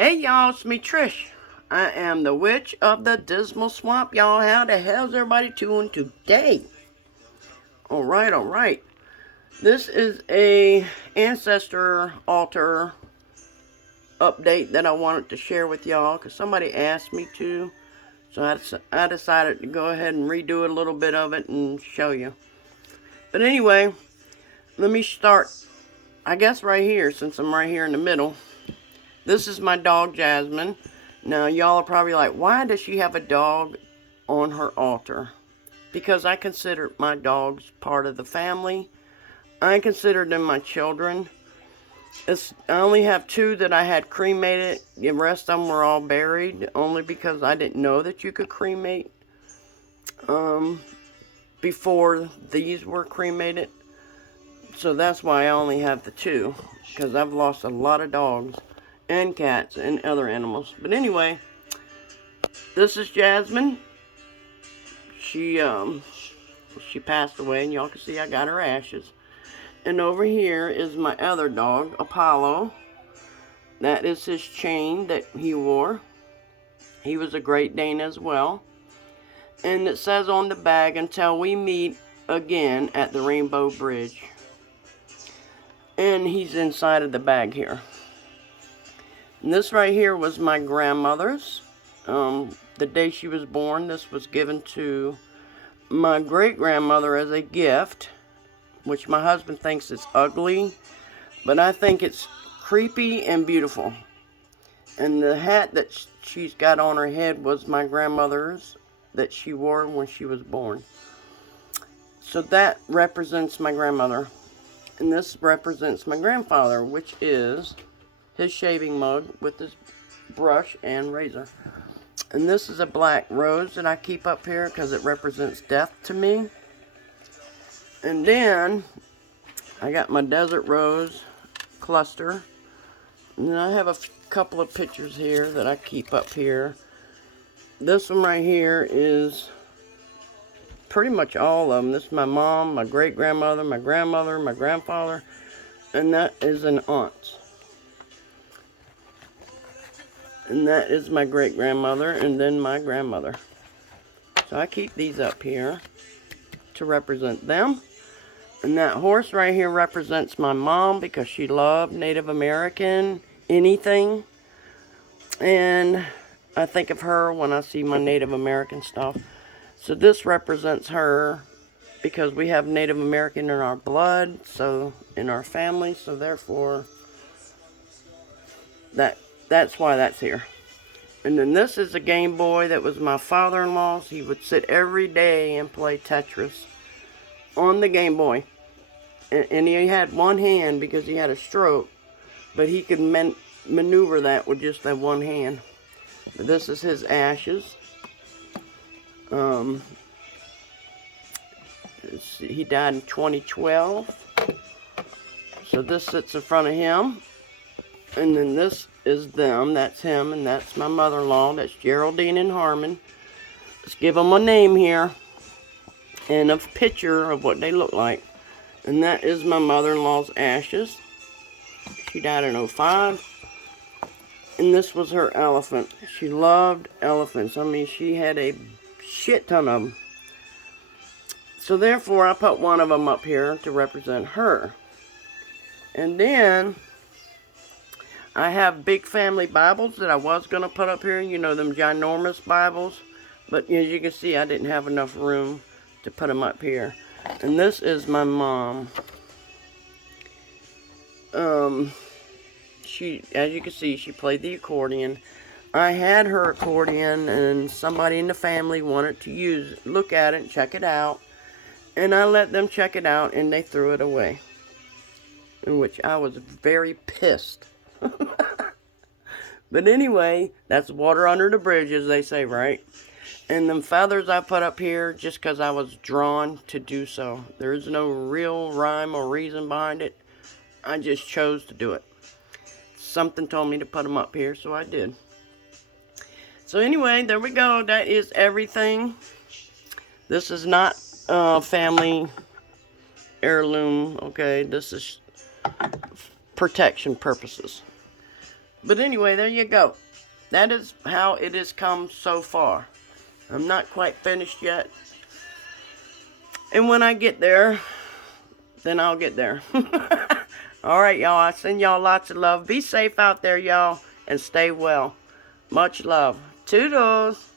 Hey y'all, it's me Trish. I am the witch of the Dismal Swamp, y'all. How the hell's everybody doing today? Alright. This is a ancestor altar update that I wanted to share with y'all because somebody asked me to. So I decided to go ahead and redo a little bit of it and show you. But anyway, let me start, I guess right here, since I'm right here in the middle. This is my dog, Jasmine. Now, y'all are probably like, why does she have a dog on her altar? Because I consider my dogs part of the family. I consider them my children. I only have 2 that I had cremated. The rest of them were all buried, only because I didn't know that you could cremate before these were cremated. So that's why I only have the 2, because I've lost a lot of dogs and cats and other animals. But anyway, this is Jasmine. She passed away, and y'all can see I got her ashes. And over here is my other dog, Apollo. That is his chain that he wore. He was a Great Dane as well. And it says on the bag, until we meet again at the Rainbow Bridge. And he's inside of the bag here. And this right here was my grandmother's. The day she was born, this was given to my great-grandmother as a gift, which my husband thinks is ugly, but I think it's creepy and beautiful. And the hat that she's got on her head was my grandmother's that she wore when she was born. So that represents my grandmother. And this represents my grandfather, which is his shaving mug with his brush and razor. And this is a black rose that I keep up here because it represents death to me. And then I got my desert rose cluster. And then I have a couple of pictures here that I keep up here. This one right here is pretty much all of them. This is my mom, my great-grandmother, my grandmother, my grandfather, and that is an aunt. And that is my great-grandmother, and then my grandmother. So I keep these up here to represent them. And that horse right here represents my mom because she loved Native American anything. And I think of her when I see my Native American stuff. So this represents her because we have Native American in our blood, so in our family, so therefore that's why that's here. And then this is a Game Boy that was my father-in-law's. He would sit every day and play Tetris on the Game Boy. And he had one hand because he had a stroke, but he could maneuver that with just that one hand. But this is his ashes. He died in 2012. So this sits in front of him. And then this is them. That's him, and that's my mother-in-law. That's Geraldine and Harmon. Let's give them a name here and a picture of what they look like. And that is my mother-in-law's ashes. She died in 2005. And this was her elephant. She loved elephants. I mean, she had a shit ton of them. So therefore, I put one of them up here to represent her. And then I have big family Bibles that I was going to put up here. You know, them ginormous Bibles. But as you can see, I didn't have enough room to put them up here. And this is my mom. As you can see, she played the accordion. I had her accordion, and somebody in the family wanted to look at it and check it out. And I let them check it out, and they threw it away. In which I was very pissed. But anyway, that's water under the bridge, as they say, right? And them feathers I put up here just because I was drawn to do so. There is no real rhyme or reason behind it. I just chose to do it. Something told me to put them up here, so I did. So anyway, there we go. That is everything. This is not family heirloom, okay? This is protection purposes. But anyway, there you go. That is how it has come so far. I'm not quite finished yet. And when I get there, then I'll get there. Alright, y'all. I send y'all lots of love. Be safe out there, y'all. And stay well. Much love. Toodles.